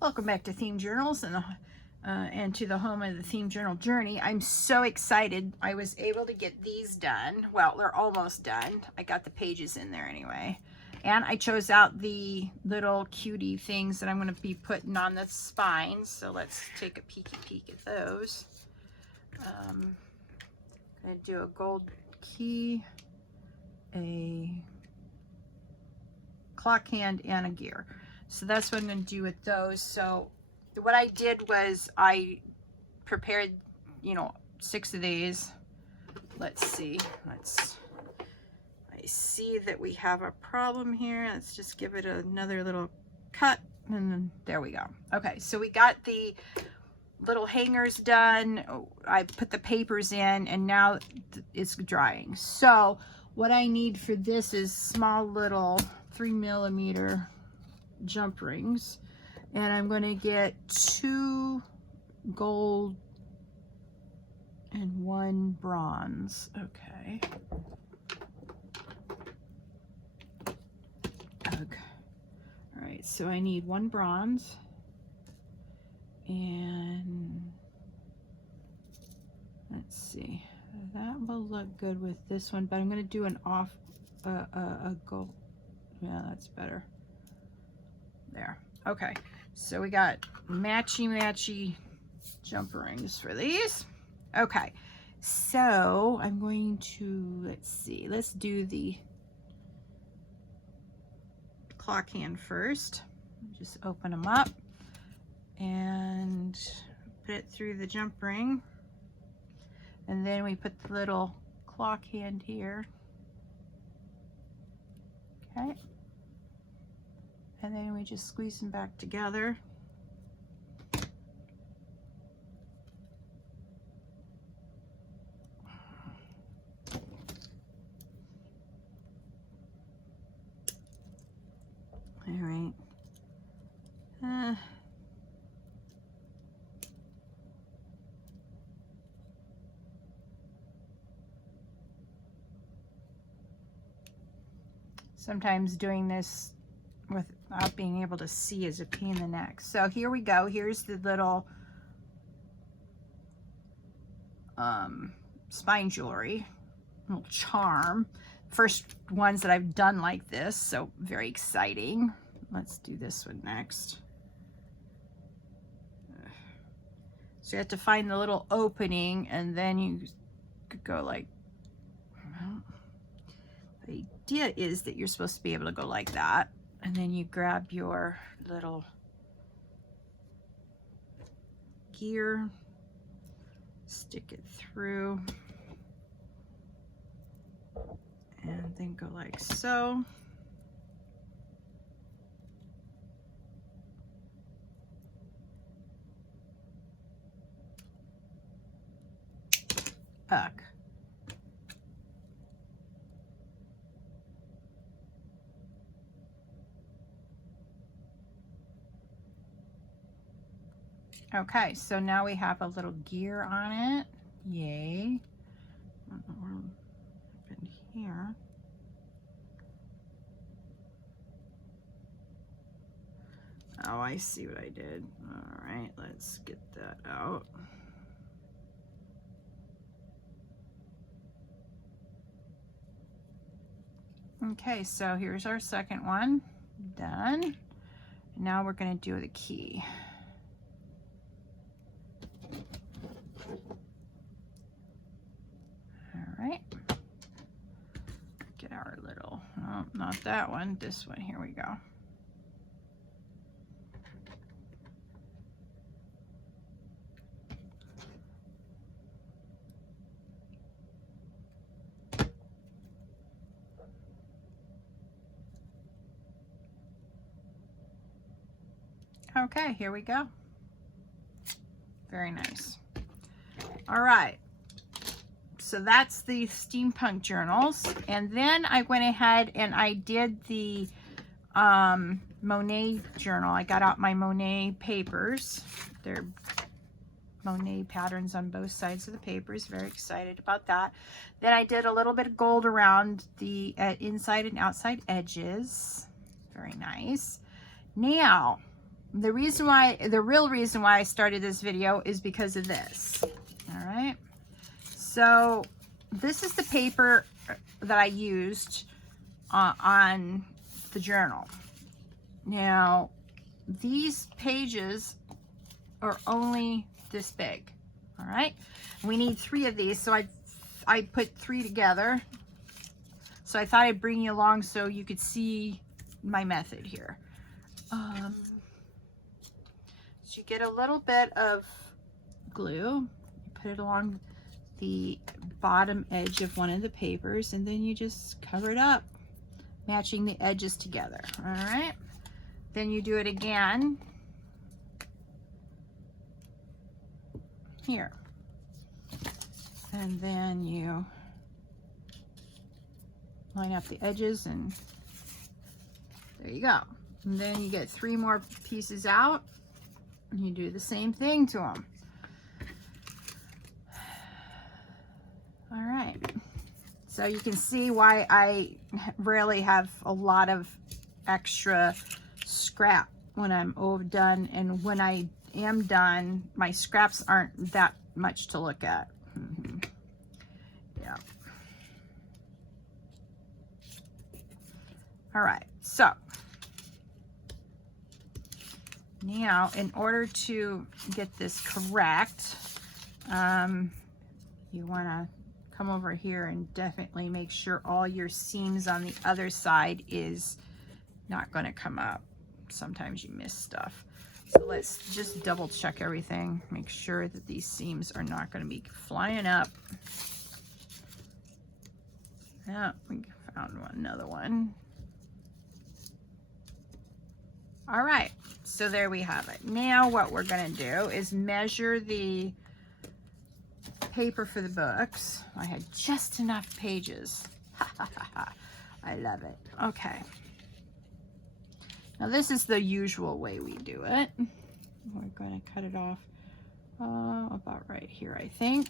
Welcome back to Themed Journals and to the home of the Themed Journal journey. I'm so excited. I was able to get these done. Well, they're almost done. I got the pages in there anyway. And I chose out the little cutie things that I'm going to be putting on the spines. So let's take a peek at those. I'm going to do a gold key, a clock hand, and a gear. So that's what I'm going to do with those. So what I did was I prepared, 6 of these. Let's see. I see that we have a problem here. Let's just give it another little cut, and then there we go. Okay, so we got the little hangers done. I put the papers in, and now it's drying. So what I need for this is small little 3mm jump rings, and I'm going to get 2 gold and 1 bronze. Okay. All right, so I need 1 bronze, and let's see, that will look good with this one, but I'm going to do an off a gold. Yeah, that's better. There. Okay, so we got matchy jump rings for these. Okay, so I'm going to, let's do the clock hand first. Just open them up and put it through the jump ring, and then we put the little clock hand here. Okay, and then we just squeeze them back together. All right. Sometimes doing this without being able to see is a pain in the neck. So here we go. Here's the little spine jewelry, little charm. First ones that I've done like this, so very exciting. Let's do this one next. So you have to find the little opening, and then you could go like, well, the idea is that you're supposed to be able to go like that, and then you grab your little gear, stick it through, and then go like so. Back. Okay, so now we have a little gear on it. Yay. I don't know what happened here. Oh, I see what I did. All right, let's get that out. Okay, so here's our second one done. Now we're going to do the key. All right. Get our little, oh, not that one, this one. Here we go. Okay, here we go. Very nice. All right. So that's the Steampunk journals. And then I went ahead and I did the Monet journal. I got out my Monet papers. They're Monet patterns on both sides of the papers. Very excited about that. Then I did a little bit of gold around the inside and outside edges. Very nice. Now, the real reason why I started this video is because of this. All right. So this is the paper that I used on the journal. Now, these pages are only this big. All right. We need 3 of these, so I put 3 together. So I thought I'd bring you along so you could see my method here. So you get a little bit of glue, you put it along the bottom edge of one of the papers, and then you just cover it up, matching the edges together. All right. Then you do it again here, and then you line up the edges, and there you go. And then you get 3 more pieces out, and you do the same thing to them. All right, so you can see why I rarely have a lot of extra scrap when I'm overdone, and when I am done, my scraps aren't that much to look at. Yeah. All right, so now in order to get this correct, you want to come over here and definitely make sure all your seams on the other side is not going to come up. Sometimes you miss stuff. So let's just double check everything. Make sure that these seams are not going to be flying up. Yeah, we found another one. All right, so there we have it. Now what we're going to do is measure the paper for the books. I had just enough pages. I love it. Okay. Now this is the usual way we do it. We're going to cut it off about right here, I think.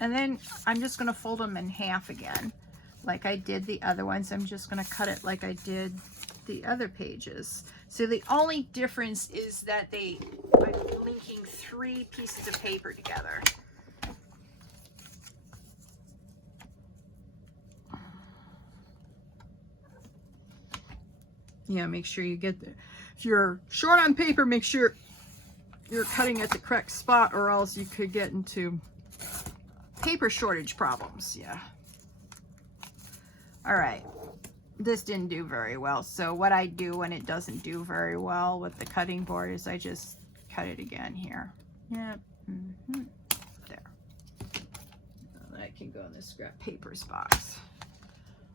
And then I'm just going to fold them in half again, like I did the other ones. I'm just going to cut it like I did the other pages. So the only difference is that I'm linking 3 pieces of paper together. Yeah, make sure you get there. If you're short on paper, make sure you're cutting at the correct spot, or else you could get into paper shortage problems. Yeah. All right. This didn't do very well. So what I do when it doesn't do very well with the cutting board is I just cut it again here. Yep. There. That can go in the scrap papers box.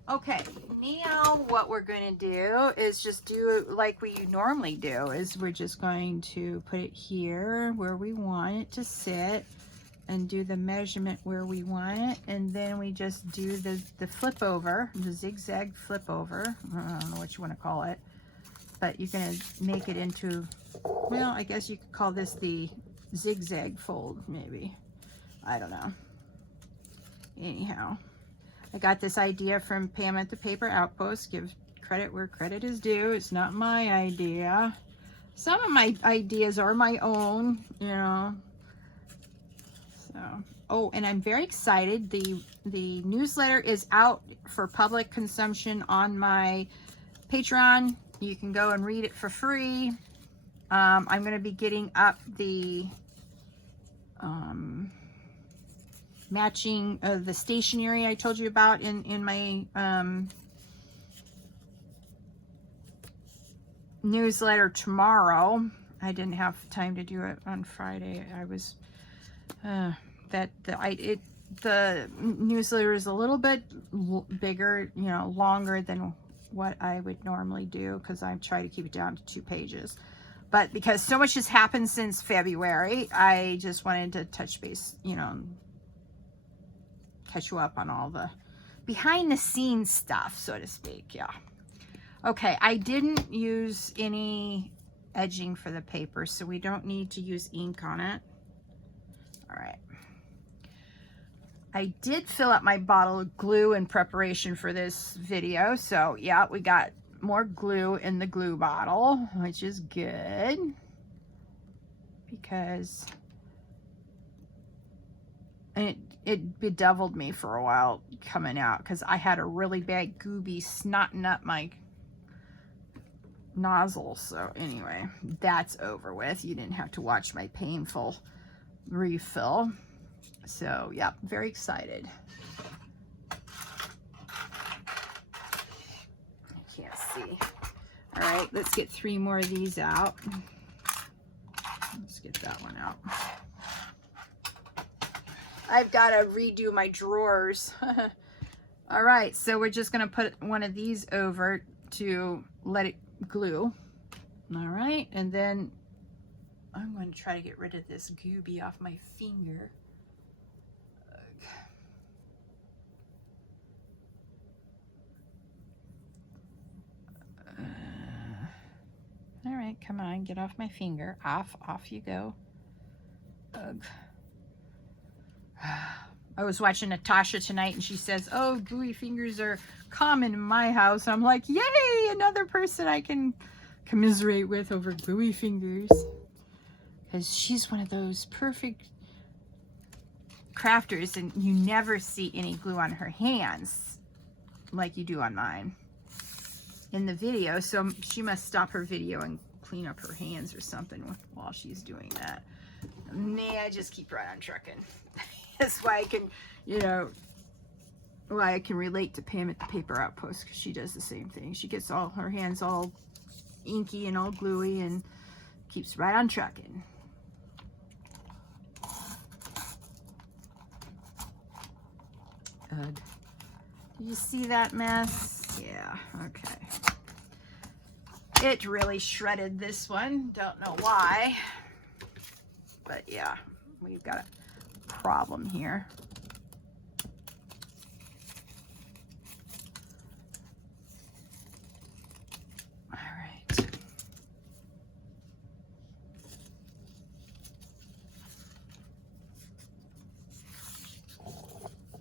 Okay, now what we're going to do is just do like we normally do, is we're just going to put it here where we want it to sit and do the measurement where we want it, and then we just do the flip over, the zigzag flip over. I don't know what you want to call it, but you're going to make it into, well, I guess you could call this the zigzag fold, maybe. I don't know. Anyhow, I got this idea from Pam at the Paper Outpost. Give credit where credit is due. It's not my idea. Some of my ideas are my own, you know. So, oh, and I'm very excited. The newsletter is out for public consumption on my Patreon. You can go and read it for free. I'm going to be getting up the matching the stationery I told you about in my newsletter tomorrow. I didn't have time to do it on Friday. I was the newsletter is a little bit bigger, you know, longer than what I would normally do, because I try to keep it down to 2 pages. But because so much has happened since February, I just wanted to touch base, you know, catch you up on all the behind the scenes stuff, so to speak. Yeah. Okay, I didn't use any edging for the paper, so we don't need to use ink on it. All right. I did fill up my bottle of glue in preparation for this video, so yeah, we got more glue in the glue bottle, which is good. because it bedeviled me for a while coming out, because I had a really bad gooby snotting up my nozzle. So anyway, that's over with. You didn't have to watch my painful refill. So yeah, very excited. I can't see. All right, let's get 3 more of these out. Let's get that one out. I've got to redo my drawers. All right, so we're just going to put one of these over to let it glue. All right, and then I'm going to try to get rid of this gooby off my finger. All right, come on, get off my finger. Off you go. Ugh. I was watching Natasha tonight, and she says, oh, gooey fingers are common in my house. I'm like, yay, another person I can commiserate with over gooey fingers. Because she's one of those perfect crafters, and you never see any glue on her hands like you do on mine in the video. So she must stop her video and clean up her hands or something while she's doing that. Me, I just keep right on trucking. That's why I can, you know, why I can relate to Pam at the Paper Outpost, because she does the same thing. She gets all her hands all inky and all gluey and keeps right on trucking. Ugh. Did you see that mess? Yeah, okay. It really shredded this one. Don't know why. But yeah, we've got a problem here. All right.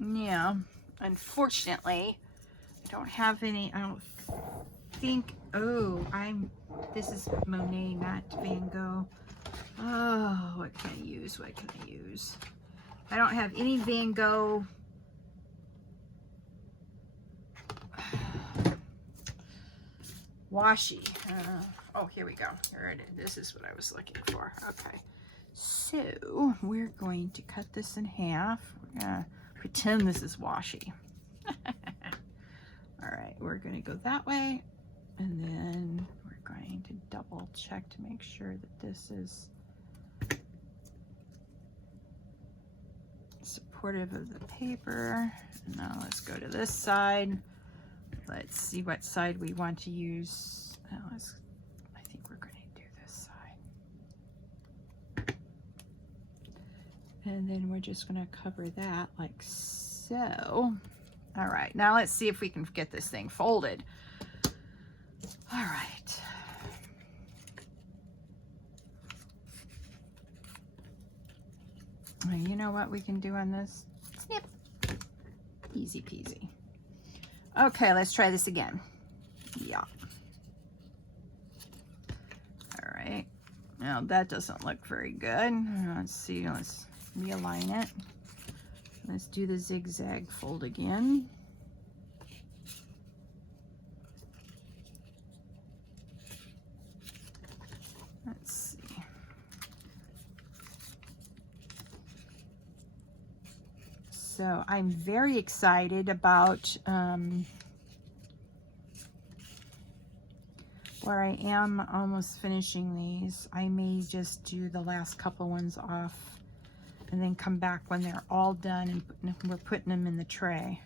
Yeah, unfortunately, I don't have any, I don't think, oh, this is Monet, not Van Gogh. Oh, what can I use? What can I use? I don't have any Van Gogh washi. Oh, here we go. Here it is. This is what I was looking for. Okay. So we're going to cut this in half. We're going to pretend this is washi. All right. We're going to go that way. And then we're going to double check to make sure that this is supportive of the paper. Now let's go to this side. Let's see what side we want to use. I think we're going to do this side. And then we're just going to cover that like so. All right, now let's see if we can get this thing folded. All right. Well, you know what we can do on this? Snip. Easy peasy. Okay, let's try this again. Yeah. All right. Now that doesn't look very good. Let's see. Let's realign it. Let's do the zigzag fold again. Let's see. So I'm very excited about where I am almost finishing these. I may just do the last couple ones off and then come back when they're all done and we're putting them in the tray.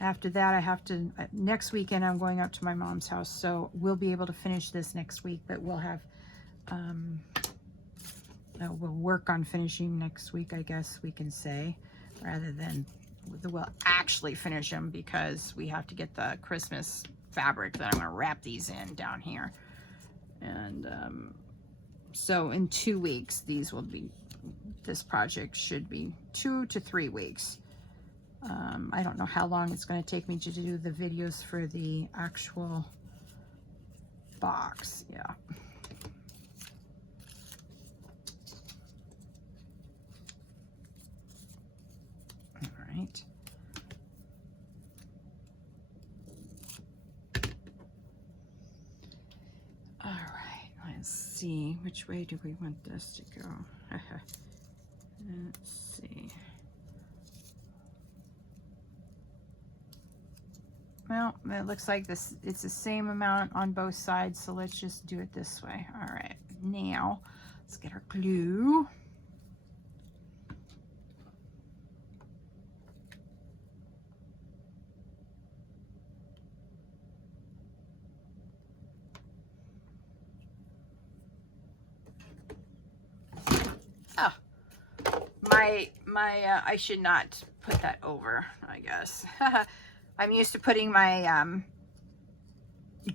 After that, I have to, next weekend I'm going up to my mom's house, so we'll be able to finish this next week, but we'll have, we'll work on finishing next week, I guess we can say, rather than we'll actually finish them, because we have to get the Christmas fabric that I'm going to wrap these in down here. And so in 2 weeks, this project should be 2 to 3 weeks. I don't know how long it's going to take me to do the videos for the actual box. Yeah. see, which way do we want this to go? Let's see. Well, it looks like this, it's the same amount on both sides, so let's just do it this way. All right, now let's get our glue. Oh, I should not put that over, I guess. I'm used to putting my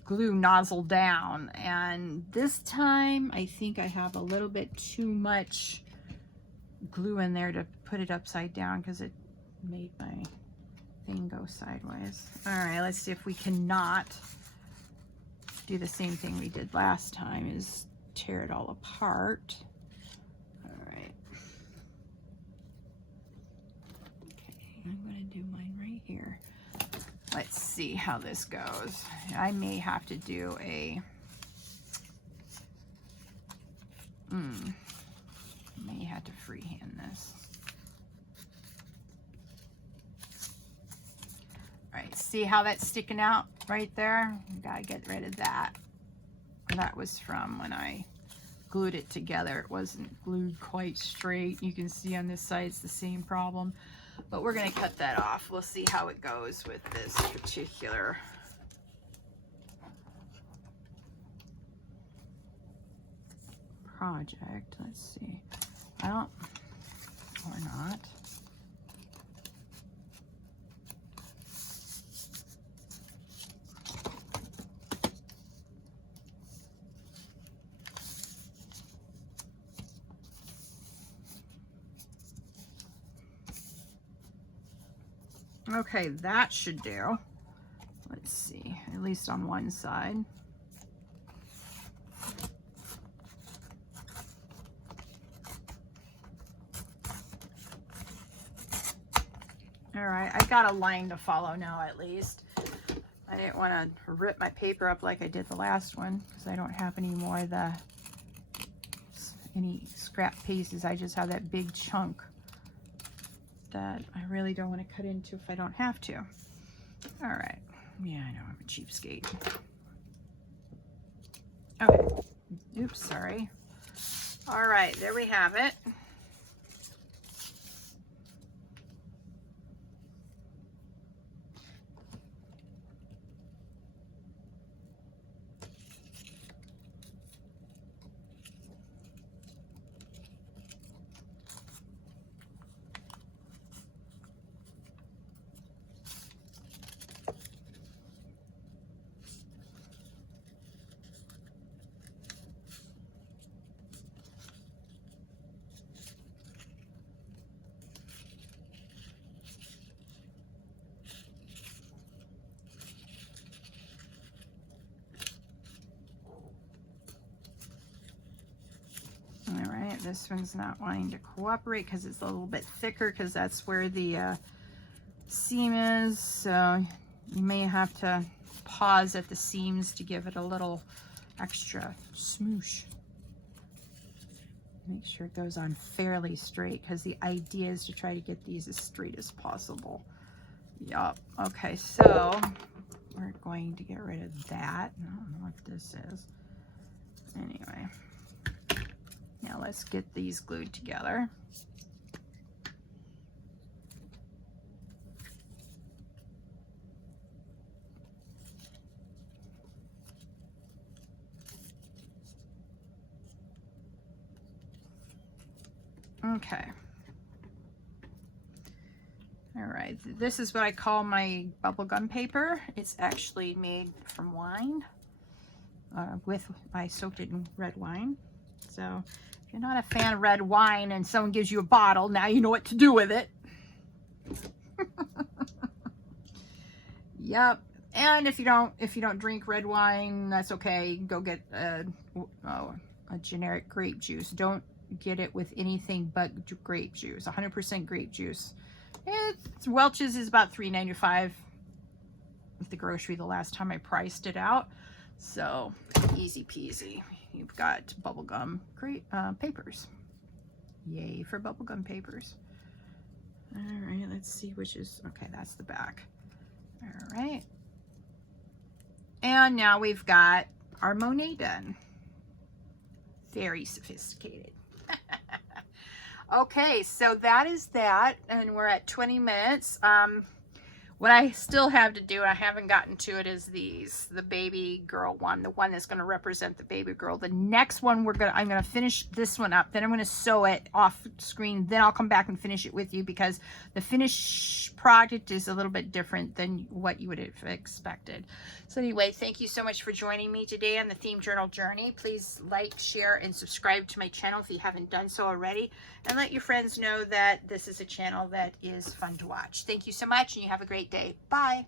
glue nozzle down, and this time I think I have a little bit too much glue in there to put it upside down because it made my thing go sideways. All right, let's see if we cannot do the same thing we did last time, is tear it all apart. All right. Okay, I'm gonna do mine right here. Let's see how this goes. I may have to do a, may have to freehand this. All right, see how that's sticking out right there? We gotta get rid of that. That was from when I glued it together. It wasn't glued quite straight. You can see on this side it's the same problem. But we're going to cut that off. We'll see how it goes with this particular project. Let's see. Well, or not. Okay, that should do. Let's see, at least on one side. All right, I got a line to follow now at least. I didn't want to rip my paper up like I did the last one because I don't have any more of any scrap pieces. I just have that big chunk that I really don't want to cut into if I don't have to. All right. Yeah, I know I'm a cheapskate. Okay. Oops, sorry. All right, there we have it. All right, this one's not wanting to cooperate because it's a little bit thicker because that's where the seam is. So you may have to pause at the seams to give it a little extra smoosh. Make sure it goes on fairly straight because the idea is to try to get these as straight as possible. Yup. Okay, so we're going to get rid of that. I don't know what this is. Anyway. Now let's get these glued together. Okay. All right, this is what I call my bubblegum paper. It's actually made from wine. I soaked it in red wine. So if you're not a fan of red wine and someone gives you a bottle, now you know what to do with it. Yep. And if you don't drink red wine, that's okay. Go get a generic grape juice. Don't get it with anything but grape juice. 100% grape juice. Welch's is about $3.95 at the grocery the last time I priced it out. So easy peasy. you've got bubblegum papers. Yay for bubblegum papers. All right, let's see which is, okay, that's the back. All right. And now we've got our Monet done. Very sophisticated. Okay, so that is that, and we're at 20 minutes. What I still have to do, and I haven't gotten to it, is these, the baby girl one, the one that's going to represent the baby girl. The next one I'm going to finish this one up, then I'm going to sew it off screen, then I'll come back and finish it with you, because the finished project is a little bit different than what you would have expected. So anyway, thank you so much for joining me today on the Theme Journal Journey. Please like, share, and subscribe to my channel if you haven't done so already, and let your friends know that this is a channel that is fun to watch. Thank you so much, and you have a great day. Bye.